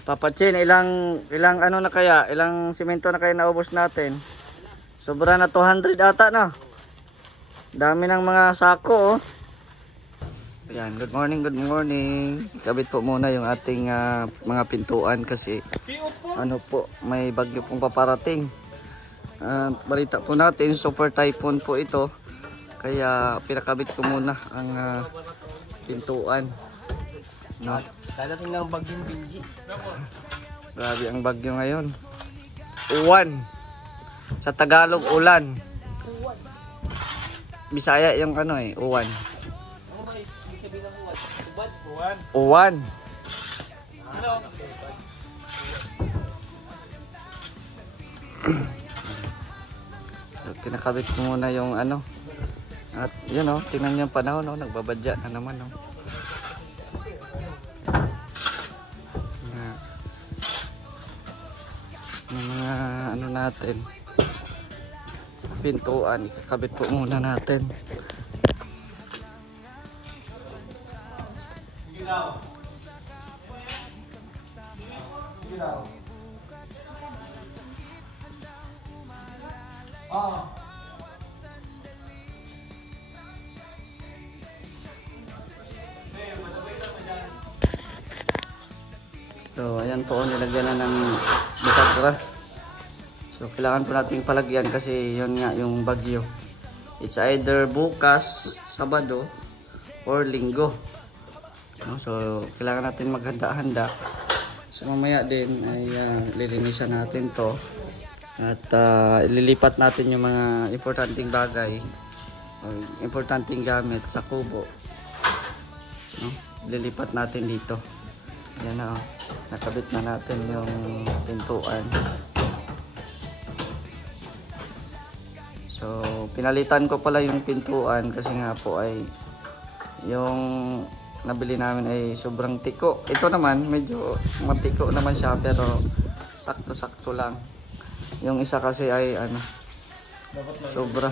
Papa Chin, ilang ano na kaya? Ilang simento na kaya naubos natin? Sobra na 200 ata na. Dami ng mga sako oh. Ayan, good morning, good morning. Kabit po muna yung ating mga pintuan kasi ano po, may bagyo pong paparating. Balita po natin, super typhoon po ito. Kaya pinakabit ko muna ang pintuan. No? Dadating ng bagyong Benji. Grabe ang bagyo ngayon. Uwan. Sa Tagalog, ulan. Bisaya yung ano eh, uwan. Ano ba ibig sabihin ng uwan? Ubad? Uwan. Uwan. Ano? Kinakabit ko muna yung ano. At yun oh, tingnan niyo yung panahon oh, nagbabadya na naman oh. Yung mga ano natin, pintuan, ikakabit po muna natin. So, ayan po, nilagyan na ng bisakura. So, kailangan po natin palagyan kasi yun nga yung bagyo. It's either bukas, Sabado, or Linggo. No? So, kailangan natin maghanda-handa. So, mamaya din ay lilinisan natin to. At ililipat natin yung mga importanteng bagay, importanteng gamit sa kubo. No? Lilipat natin dito. Ayan na oh. Nakabit na natin yung pintuan. So, pinalitan ko pala yung pintuan kasi nga po ay yung nabili namin ay sobrang tiko. Ito naman, medyo matiko naman siya pero sakto-sakto lang. Yung isa kasi ay ano, sobra.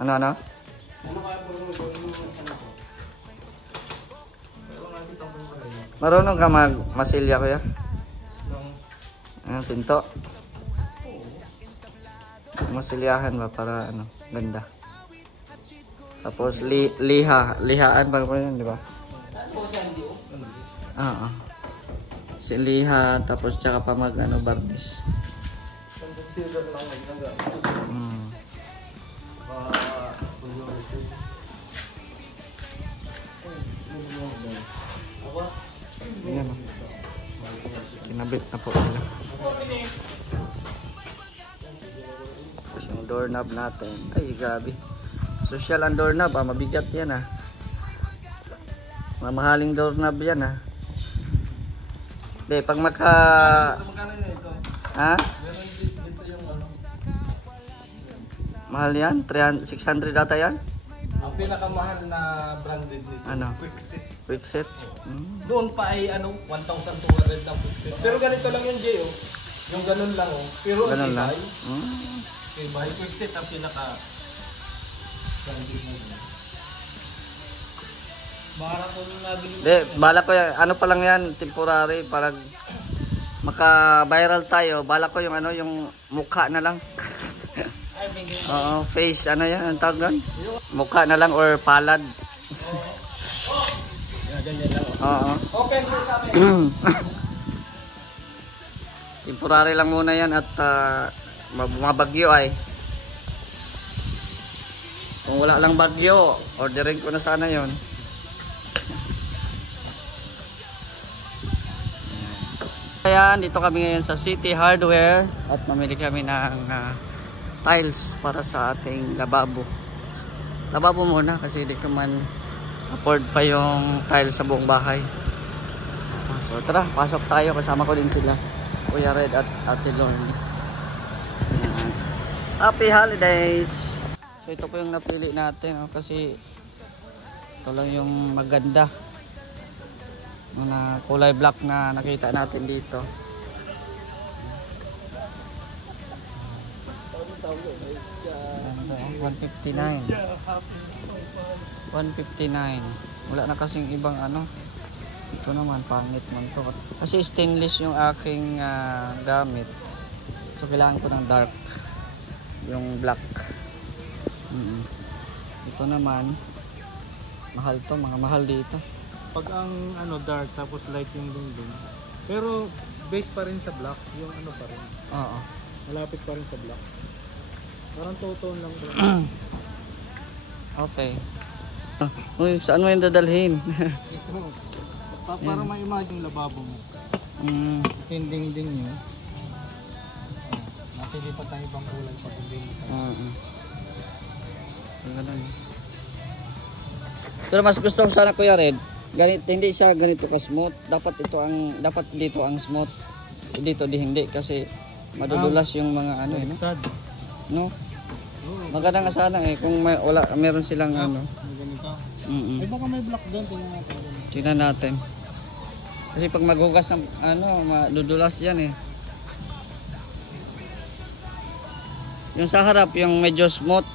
Ano? Marunong ka masilya kuya? Pinto? Masilyahan ba para ano, ganda. Tapos lihaan ba ko yun, di ba? Oo. Siliha, tapos tsaka pa mag ano, varnish. Ayan o. Kinabit na po nila. Tapos yung doorknob natin. Ay, grabe. Social ang doorknob. Mabigat yan ah. Mamahaling doorknob yan ah. Hindi, pag maka... Ha? Mahal yan? 600 data yan? Ang pinakamahal na branded nito. Ano? Quickset. Quickset? Doon pa ay ano, 1,200 ang Quickset. Pero ganito lang yung Jay oh. Yung ganun lang oh. Pero ganun lang? Tibay. Quickset ang pinaka branded nito. Baka ko nung nabili. Hindi, bala ko yan. Ano pa lang yan, temporary. Parang maka-viral tayo. Bala ko yung ano, yung mukha na lang. Oo, face, ano yan, ang tawag doon? Mukha na lang or palad. Ganyan lang. Oo. Okay, sa amin. Temporary lang muna yan at mabagyo ay. Kung wala lang bagyo, orderin ko na sana yon. Ayan, dito kami ngayon sa City Hardware at mamili kami ng tiles para sa ating lababo. Lababo muna kasi di ko man afford pa yung tiles sa buong bahay. So tara, pasok tayo. Kasama ko din sila, Kuya Red at Ate Lorny. Happy holidays! So ito po yung napili natin kasi ito lang yung maganda na kulay black na nakita natin dito. 159. 159. Wala na kasing ibang ano. Ito naman, pangit man to. Kasi stainless yung aking gamit. So, kailangan ko ng dark. Yung black. Ito naman, mahal to. Mga mahal dito. Pag ang ano dark tapos light yung dingding. Pero base pa rin sa black. Yung ano pa rin. Oo. Malapit pa rin sa black. Parang two-tone lang bro. Okay. Uy, saan mo yung dadalhin? Para ma-imagine yung lababo mo. Ito yung ding-ding nyo. Napili pa tayo ibang kulay pag ding Ang ganun. Pero mas gusto ko sana Kuya Red, ganito, hindi siya ganito ka-smooth. Dapat dito ang smooth. Dito hindi kasi madudulas yung mga ano eh, no? No? Maganda nga sana eh kung meron silang ano. Ganito. Ay baka may black doon, tingnan natin. Tingnan natin. Kasi pag maghugas ng ano, madudulas yan eh. Yung sa harap, yung medyo smooth.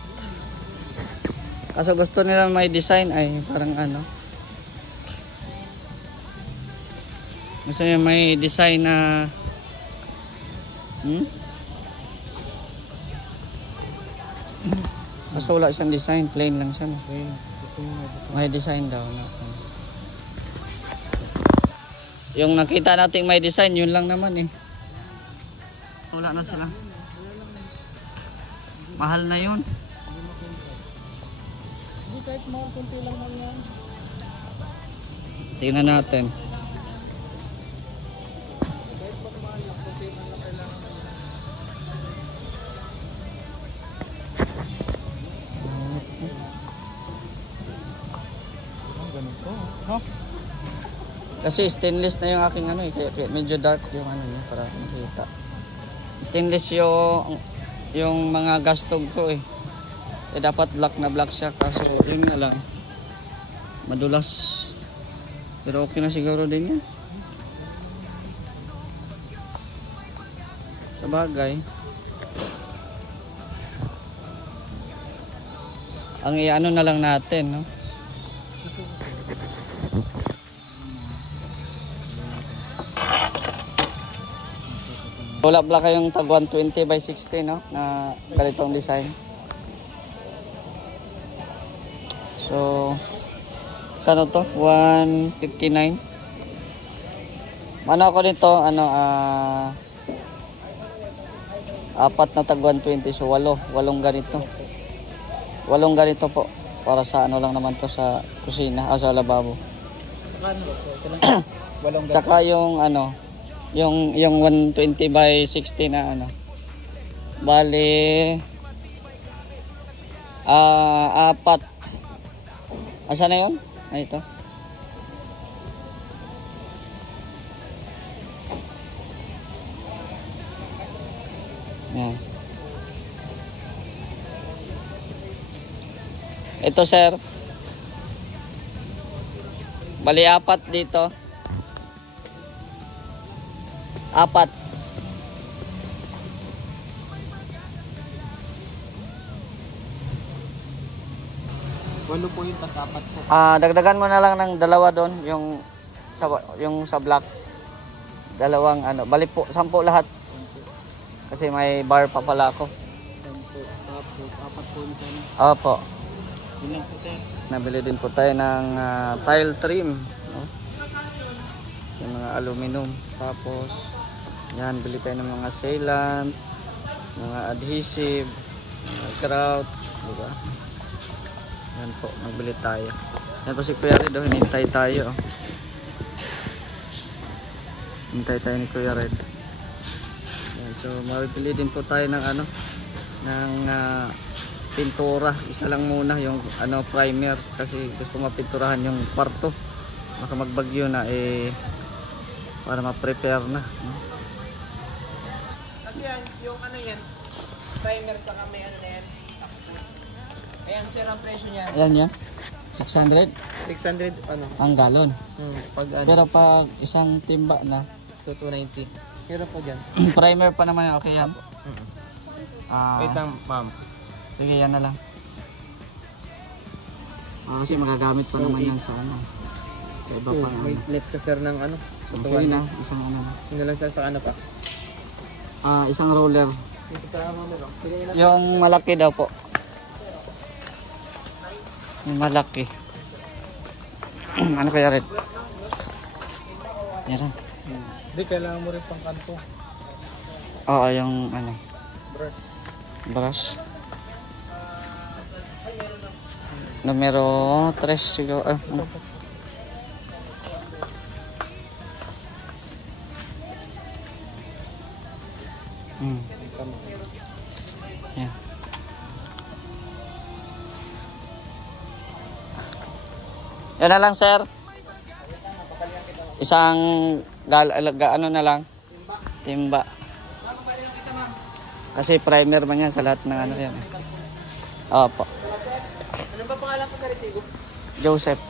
Kaso gusto nila may design ay parang ano. Gusto nila may design na kaso wala siyang design, plain lang siya. Plain. May design daw na. Yung nakita nating may design, yun lang naman eh. Wala na sila. Mahal na yun. Hindi kahit mahal kunti lang man yan. Tingnan natin. Kahit pag mahal lang, kunti lang kailangan mo yan. Ang ganito. No? Kasi stainless na yung aking ano eh. Kaya medyo dark yung ano niya para makita. Stainless yung mga gastog ko eh. Eh dapat black na black siya. Kaso yun nga lang. Madulas. Pero okay na siguro din yan. Sa bagay. Ang iano na lang natin, no? Wala black kayong tag 120 by 60, no? Na ganitong design. So, kano to? 159. Ano ako dito? Ano, apat na tag 120. So, 8 ganito. 8 ganito po. Para sa ano lang naman to sa kusina, sa lababo. Tsaka yung ano, yung 120 by 60 na ano. Bali, apat. Asa na yun? Ay, ito. Yan. Ito sir. Bali, apat dito. Apat. Walo po yung tas apat po. Dagdagan mo na lang ng dalawa doon, yung sa black. Dalawang ano, bali po 10 lahat. Kasi may bar pa pala ako. 10 tapos apat po yung tan. Opo. Yun lang po tayo. Nabili din po tayo ng tile trim, no? Yung mga aluminum. Tapos yan, bili tayo ng mga sealant, mga adhesive, mga grout, diba? Yan po, magbili tayo. Yan po si Kuya Red, hinintay tayo. Hintay tayo ni Kuya Red. Yan, so mabili din po tayo ng ano, ng pintura. Isa lang muna yung ano, primer, kasi gusto mapinturahan yung kwarto. Baka magbagyo na eh, para ma-prepare na, no? Kasi yan, yung ano yan, primer sa kami ano na yan. Ayan sir ang presyo niyan. Ayan yan, 600 600 ano? ang galon. Pag ano, Pero pag isang timba na, 290. Pero po dyan. primer pa naman, okay yan. Wait lang ma'am. Sige, yan na lang. Kasi magagamit pa naman yan sa ano, Sa iba pa. Weightless ka sir ng ano? So yun na, isang ano na. Hindi lang sir sa ano pa? Isang roller. Yung malaki daw po. Yung malaki. Ano kaya red? Yan. Hindi, kailangan mo rin pang kanto. Oo, yung ano. Brush. Brush. Numero 3 siguro. Ano? Yan. Yan na lang sir. Isang ano na lang. Timba. Kasi primer man yan sa lahat ng ano yan. Opo. Ano ba pangalan ko ka-resibo? Joseph.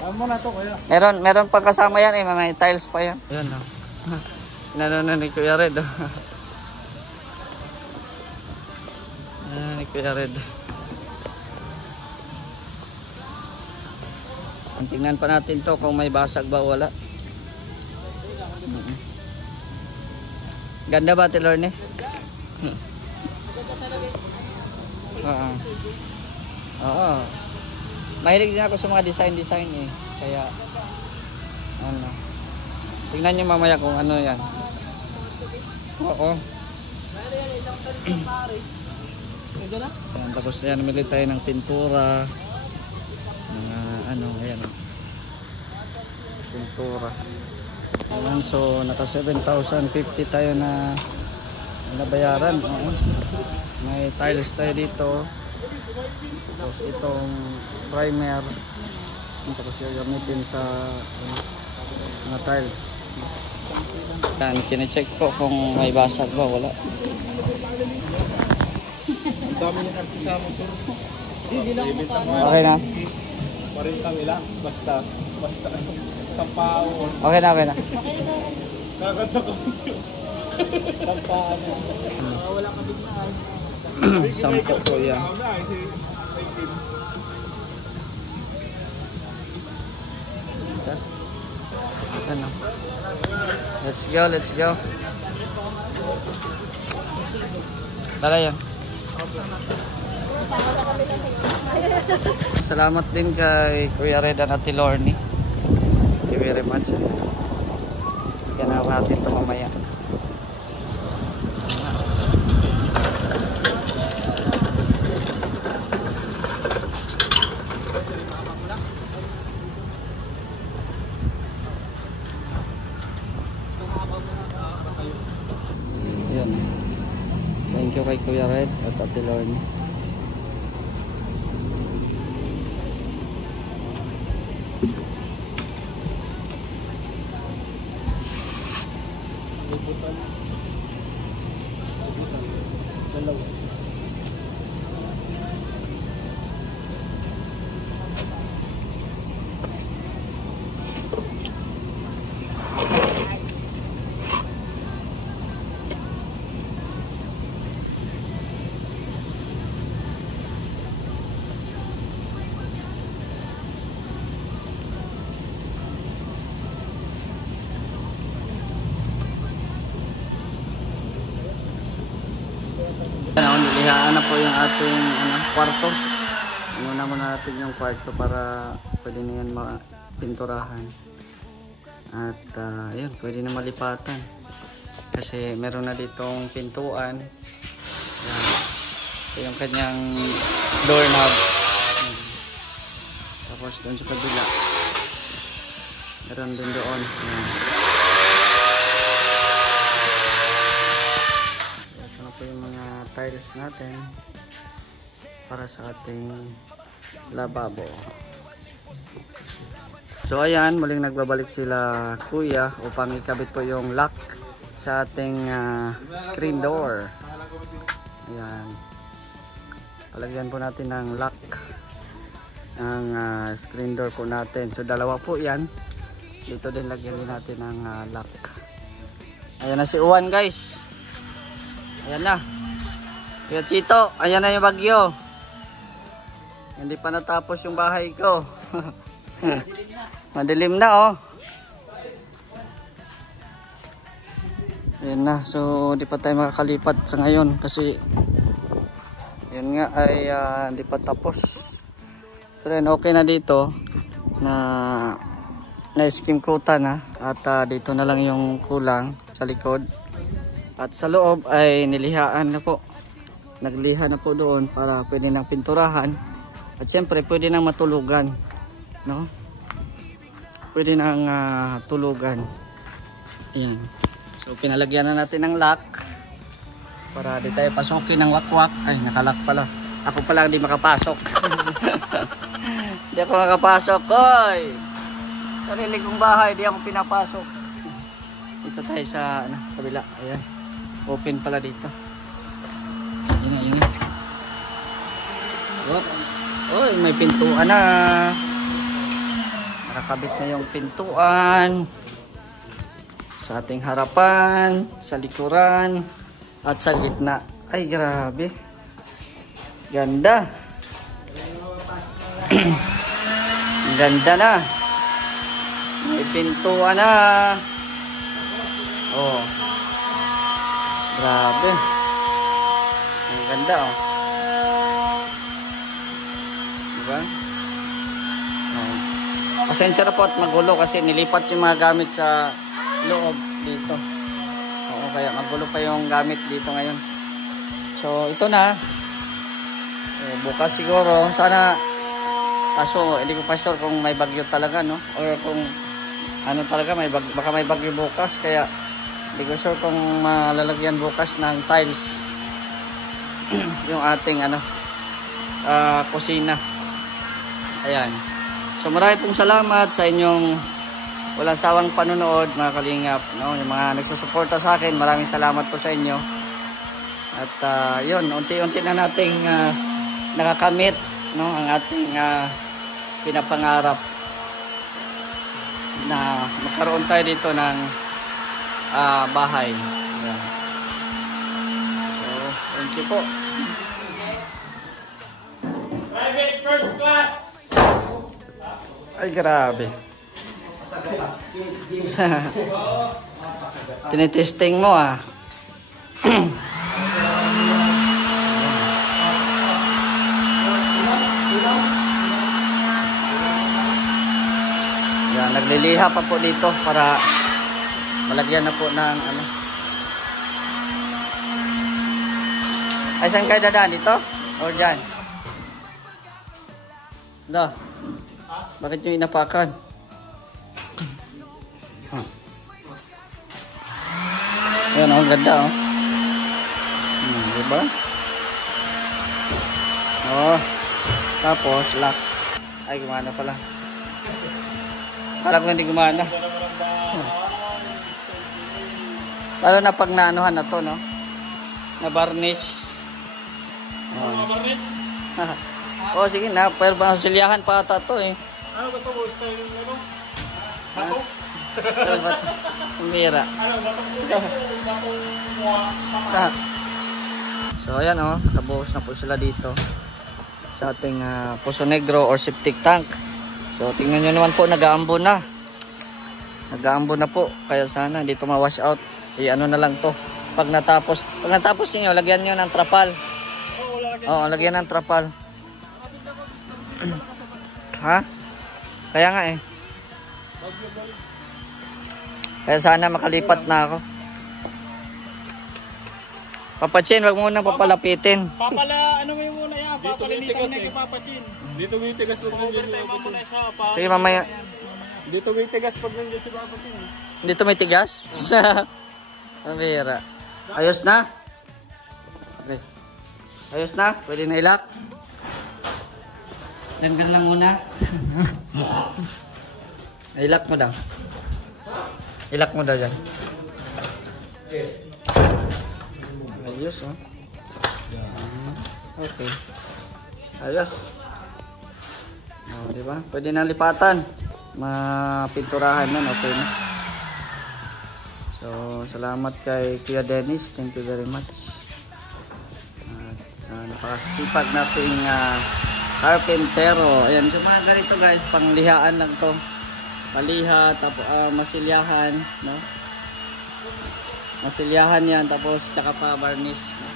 Tama mo na to kuya. Meron pang kasama yan eh. May tiles pa yan. Yan o. Inano ni Kuya Red. Ni Kuya Red. Tingnan pa natin to kung may basag ba o wala. Ganda ba Tilor ni? Oo. Mahilig din ako sa mga design eh. Kaya ano. Tingnan niyo mamaya kung ano yan. Oo. Yan, tapos yan, namili tayo ng pintura. Mga ano, ayan. Pintura. Ayan, so naka 7,050 tayo na nabayaran. Oo. May tiles tayo dito. Tapos itong primer. Tapos yung gamitin sa mga tiles. Yan, chinecheck po kung may basag ba, wala. Dami niya kasama sir. Okay na? Parintang nila. Basta. Sampao. Okay na. Kaganda ko. Sampaan. Wala ka biglaan. Sampo po yan. Ano? Let's go. Tara yan. Salamat din kay Kuya Red at Ate Lorny. Thank you very much. Ganap natin ito mamaya. Yan. Thank you kay Kuya Red at Ate Lorny. Nilihaan na po yung ating kwarto. Muna muna natin yung kwarto para pwede na yan mapinturahan. At yun, pwede na malipatan. Kasi meron na ditong pintuan. Yan. Ito yung kanyang doorknob. Tapos doon sa kabila. Meron din doon. Yan. Yung mga tiles natin para sa ating lababo. So ayan, muling nagbabalik sila kuya upang ikabit po yung lock sa ating screen door. Ayan, palagyan po natin ng lock ng screen door po natin. So dalawa po yan. Dito din lagyan din natin ng lock. Ayan na si Uwan guys. Ayan na. Kuya Chito, ayan na yung bagyo. Hindi pa natapos yung bahay ko. Madilim na oh. Ayan na. So di pa tayo makakalipat sa ngayon kasi yun nga ay di pa tapos. Pero yun, okay na dito na na-skim coatan na at dito na lang yung kulang sa likod. At sa loob ay nilihaan na po. Nagliha na po doon para pwede nang pinturahan. At siyempre pwede nang matulugan, no? Pwede nang tulugan. Ayan. So pinalagyan na natin ng lock para di tayo pasukin ng wakwak. Ay, nakalock pala. Ako pala hindi makapasok. Hindi ako makapasok. Oy! Sarili kong bahay, di ako pinapasok. Dito tayo sa kabila. Ayan. Open pala dito. Ayan. Oy, may pintuan na. Nakakabit na yung pintuan. Sa ating harapan, sa likuran, at sa gitna. Ay, grabe. Ganda. Ganda na. May pintuan na. Oh. Grabe. Ang ganda oh. Diba? Oh. Pasensya na po at magulo kasi nilipat yung mga gamit sa loob dito. Oo, kaya magulo pa yung gamit dito ngayon. So ito na. Bukas siguro sana, kaso hindi ko pa sure kung may bagyo talaga, no, or kung ano talaga, baka may bagyo bukas, kaya hindi ko sure kung malalagyan bukas ng tiles yung ating kusina. Ayan. So marami pong salamat sa inyong walang sawang panonood, mga kalingap, no? Yung mga nagsusuporta sa akin, maraming salamat po sa inyo. At yun, unti-unti na nating nakakamit, no, ang ating pinapangarap na magkaroon tayo dito ng bahay. Ayan. So, thank you po. Private first class. Ay, grabe. Tinitesting mo ah. Yan, nagliliha pa po dito para malagyan na po ng Ay, saan kayo dadaan? Dito? O dyan? Bakit nyo inapakan? Ayan, ang ganda oh. Diba? Oh. Tapos lock. Ay, gumana pala. Kala ko hindi gumana. Lalo na pag naanuhan na to, no? Na varnish. Oh. Varnish? Oh, sige na. Pero bang silyahan pa ata to eh. Ano gusto mo? Style ano? Bato? Style bato. Umira. Ano? Batong So ayan oh, nakabuhos na po sila dito sa ating Poso Negro or septic tank. So tingnan nyo naman po, nag-aambon na. Nag-aambon na po. Kaya sana dito ma-wash out. I-ano na lang to. Pag natapos niyo, lagyan nyo ng trapal. Oo, lagyan ng trapal. Ha? Kaya nga eh. Kaya sana makalipat na ako. Papachin, wag mo nang papalapitin. Ano mo yung muna yan? Papalinisan mo na yung papachin. Dito may tigas pag nandiyan si papachin. Sige mamaya. Dito may tigas pag nandiyan si papachin. Dito may tigas? Ang bihira. Ayos na? Okay. Ayos na? Pwede na ilak? Langan lang muna. Ilak mo daw. Ilak mo daw dyan. Ayos oh. Okay. Ayos. Oh, di ba? Pwede na lipatan. Mapinturahan na, okay na. So, salamat kay Kuya Dennis. Thank you very much. At sa napakasipag nating carpentero. Ayan, so mga ganito guys, panglihaan lang to. paliha, tapos masilyahan, no? Masilyahan yan, tapos tsaka pa varnish, no?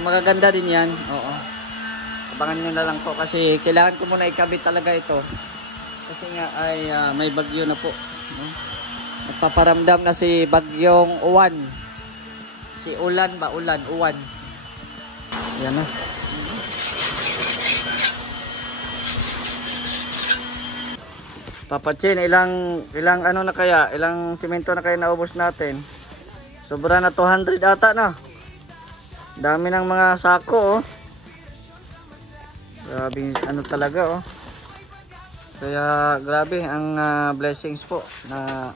Magaganda din yan, oo. Abangan nyo na lang po kasi kailangan ko muna ikabit talaga ito. Kasi nga ay may bagyo na po, no? Nagpaparamdam na si bagyong Uwan. Si Ulan ba? Uwan. Yan na. Papatsin, ilang ano na kaya? Ilang simento na kaya naubos natin? Sobra na 200 ata na. Dami ng mga sako, oh. Grabe ano talaga, oh. Kaya grabe ang blessings po na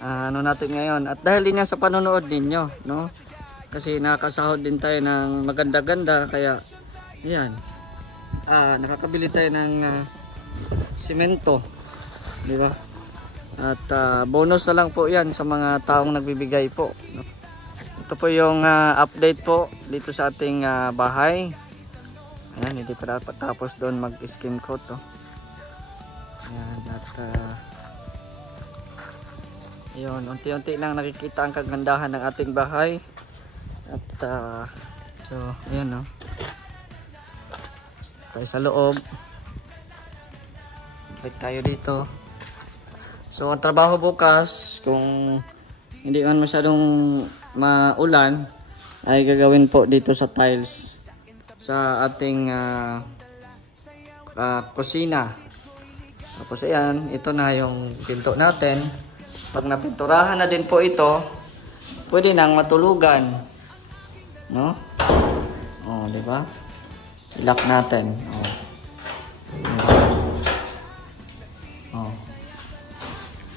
ano natin ngayon. At dahil din yan sa panonood ninyo, no? Kasi nakakasahod din tayo ng maganda-ganda. Kaya, yan. Nakakabili tayo ng simento. Di ba? At bonus na lang po yan sa mga taong nagbibigay po. No? Ito po yung update po dito sa ating bahay. Ayan, hindi pa dapat tapos doon mag-skim coat. Oh. Ayan, at yun, unti-unti lang nakikita ang kagandahan ng ating bahay. At so, ayan, no. Tayo sa loob. Balik tayo dito. So, ang trabaho bukas, kung hindi man masyadong maulan, ay gagawin po dito sa tiles sa ating kusina. Tapos ayan, ito na yung pinto natin. Pag napinturahan na din po ito, pwede nang matulugan. No? Oh, di ba? I-lock natin. Oh. Oh.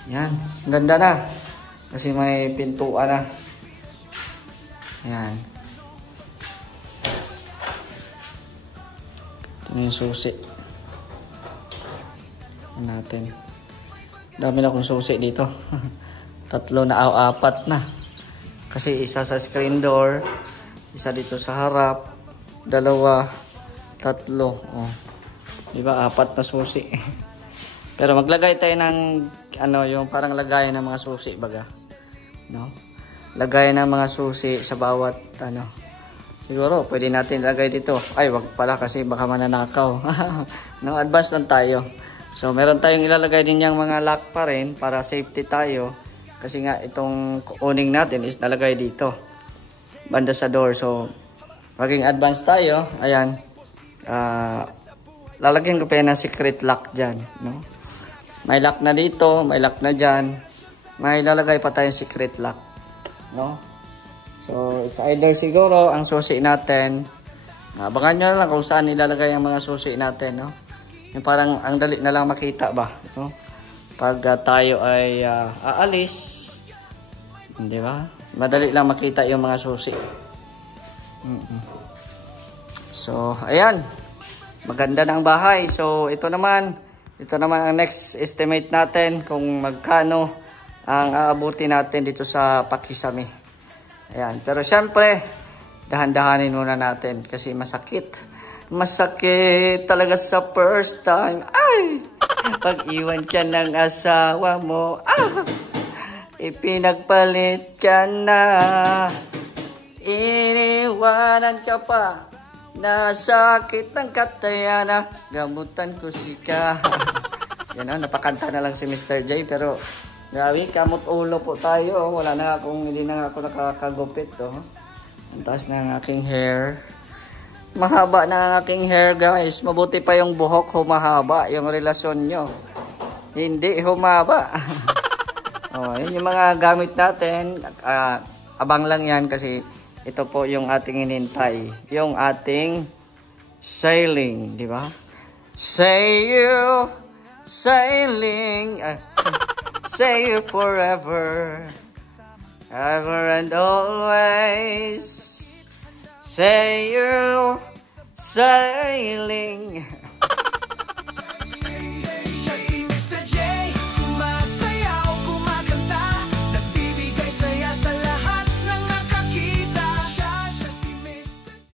Yan, ganda na. Kasi may pintuan na. Yan. Ito yung susi. Natin. Dami na akong susi dito. 3 na o 4 na. Kasi isa sa screen door, isa dito sa harap, 2, 3. Oh. Diba 4 na susi. Pero maglagay tayo ng ano, yung parang lagayan ng mga susi baga. No? Lagayan ng mga susi sa bawat ano. Siguro pwede natin ilagay dito. Ay, wag pala kasi baka mananakaw. No, advance lang tayo. So, meron tayong ilalagay din yung mga lock pa rin para safety tayo. Kasi nga, itong owning natin is nalagay dito. Banda sa door. So, maging advance tayo. Ayan. Lalagyan ko pa yan ng secret lock dyan. No? May lock na dito. May lock na dyan. May lalagay pa tayong secret lock. No? So, it's either siguro ang susi natin. Abangan nyo na lang kung saan ilalagay ang mga susi natin. No? Yung parang ang dali na lang makita ba, no? Pag tayo ay aalis, di ba? Madali lang makita yung mga susi. So, ayan. Maganda na ang bahay. So, ito naman ang next estimate natin kung magkano ang aabuti natin dito sa Pakisami. Ayan. Pero syempre, dahan-dahanin muna natin kasi masakit. Masakit talaga sa first time. Ay! Pag-iwan ka ng asawa mo. Ipinagpalit ka na. Iniwanan ka pa. Nasakit ng katayana. Gamutan ko sika. Yan o, napakanta na lang si Mr. J. Pero, grabe, kamot ulo po tayo. Wala na akong, hindi na ako nakakagupit. Ang taas na ang aking hair. Mahaba na ang aking hair, guys. Mabuti pa yung buhok, humahaba yung relasyon nyo. Hindi humaba. Yun yung mga gamit natin. Abang lang yan kasi ito po yung ating inintay. Yung ating sailing, di ba? Say you, sailing. Say you forever. Ever and always. Say you, sailing.